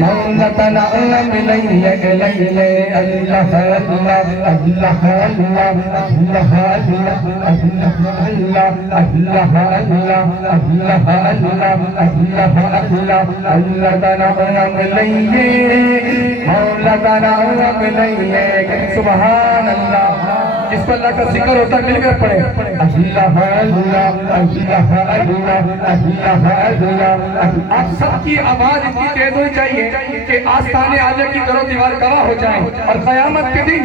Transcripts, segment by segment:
مولا تنعم لي إليه الله الله الله الله الله الله الله الله الله الله الله تنعم لي مولا تنعم لي سبحان اللہ. جس پر اللہ کا ذکر ہوتا ہے مل کر پڑھے اللہ اللہ اللہ اللہ اللہ اللہ. آپ سب کی آواز اتنی تیز ہونی چاہیے کہ آستانے عالیہ کی طرف دیوار گواہ ہو جائیں اور قیامت کے دن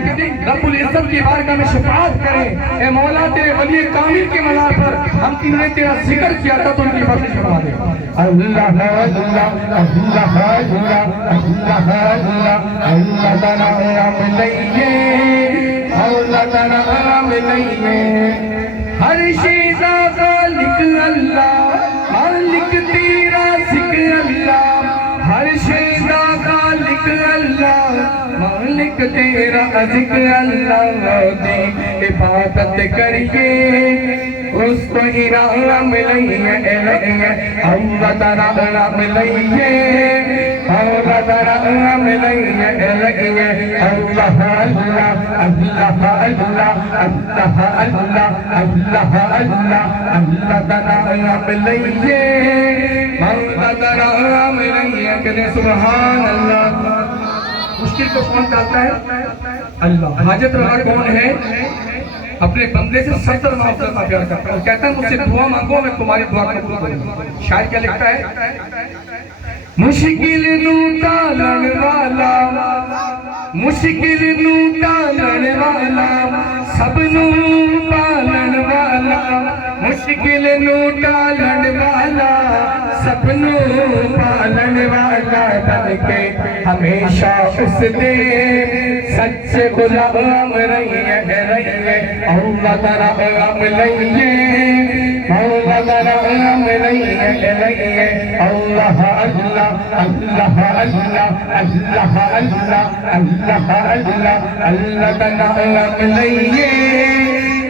رب العزت کی بارگاہ میں شفاعت کریں. اے مولا تیرے ولی کامل کی منار پر ہم نے تیرا ذکر کیا تھا تو ان کی بخشش فرما دے. اللہ اللہ اللہ اللہ اللہ اللہ تنعم لئیے مولا تنعم لئیے. ہر شیزہ خالق اللہ مالک تیرا ذکر اللہ. ہر شیزہ خالق اللہ مالک تیرا ذکر اللہ. دی عبادت کریے اس کو انعام لئیے اللہ تنعم لئیے اللہ تنعم لئیے اللہ اللہ اللہ اللہ اللہ اللہ اللہ اللہ اللہ تنعم لئیے اللہ تنعم لئیے. کہتے سبحان اللہ. مشکل کو کون ڈالتا ہے؟ اللہ. حاجت روا کون ہے؟ اپنے بندے سے 70 محبت کا پیار کرتا ہے اور کہتا ہے مجھ سے دعا مانگو میں تمہاری دعا قبول کروں گا. شاعر کیا لکھتا ہے؟ مشکل نو ٹالن والا مشکل نو ٹالن والا سب نو پالن والا. مشکل نو ٹالن والا سب نو پالن والا. بن کے ہمیشہ اس دے سچے غلام رہیے اللہ تنعم لئیے مولا تنعم لئیے اللہ اللہ اللہ اللہ اللہ اللہ اللہ اللہ اللہ تنعم لئیے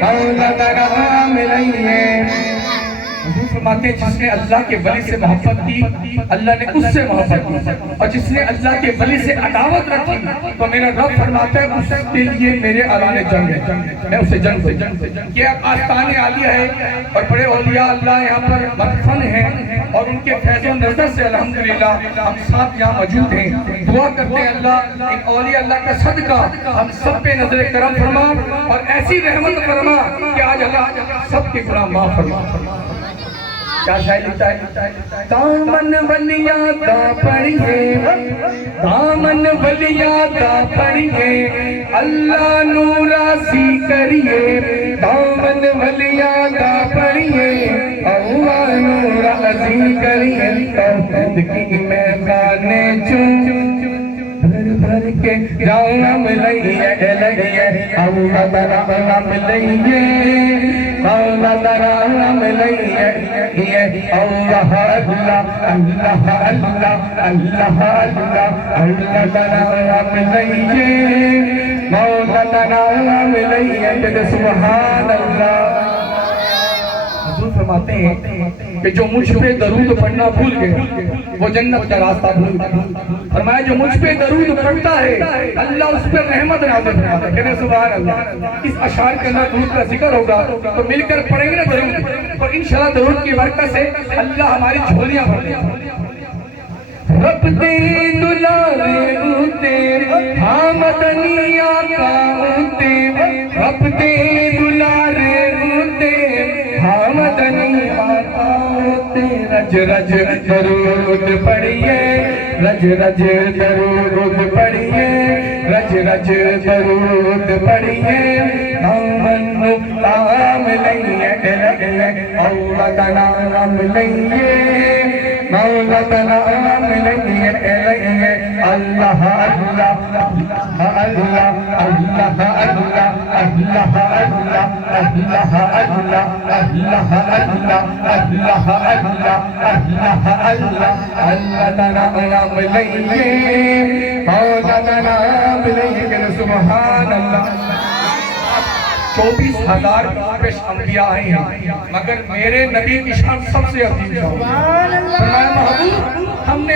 مولا تنعم لئیے. حضور فرماتے ہیں جس نے اللہ کے ولی سے محبت کی اللہ نے اس سے محبت کی اور جس نے اللہ کے ولی سے عداوت رکھی تو میرا رب فرماتا ہے اس کے لیے میرے اعلان جنگ ہے. میں اسے جنگ سے یہ آستان عالیہ ہے اور بڑے اولیاء اللہ یہاں پر مدفن ہیں اور ان کے فیض و نظر سے الحمدللہ ہم ساتھ یہاں موجود ہیں. دعا کرتے ہیں اللہ ان اولیاء اللہ کا صدقہ ہم سب پہ نظر کرم فرما اور ایسی رحمت فرما کہ آج اللہ سب کے گناہ معاف فرما. کیا شاعر لکھتا ہے؟ دامن ولیاں دا پڑھئے دامن ولیاں دا پڑھئے اللہ نو راضی کریے. دامن ولیاں دا پڑھئے اللہ نو راضی کریے. توحید کی میدانے چون بھر کے جام لئیے اللہ تنعم لئیے مولا تنعم لئیے اللہ اللہ اللہ اللہ اللہ اللہ اللہ تنعم لئیے مولا تنعم لئیے. سبحان اللہ. حضور فرماتے ہیں کہ جو مجھ پہ درود پڑھنا بھول گئے وہ جنت کا راستہ بھول گئے. فرمایا جو مجھ پہ درود پڑھتا ہے اللہ اس پر رحمت نازل فرماتا ہے. کہنے سبحان اللہ. اس اشعار کے اندر درود کا ذکر ہوگا تو مل کر پڑھیں گے نا درود اور انشاءاللہ درود کی برکت سے اللہ ہماری جھولیاں بھر دے. رب دے دلارے ہوتے آمدنی آقا ہوتے رب دے دلارے ہوتے آمدنی آقا ہوتے. رج رج درود پڑھئے رج رج درود پڑھئے رج رج درود پڑھئے آمن نام لئیے اللہ تنعم لئیے مولا تنعم لئیے اللہ اللہ اللہ اللہ اللہ اللہ اللہ اللہ اللہ اللہ اللہ اللہ اللہ اللہ تنعم لئیے مولا تنعم لئیے. سبحان اللہ. 24,000 پیش انبیاء آئے ہیں مگر میرے نبی کی شان سب سے عظیم ہے. فرمایا محبوب ہم نے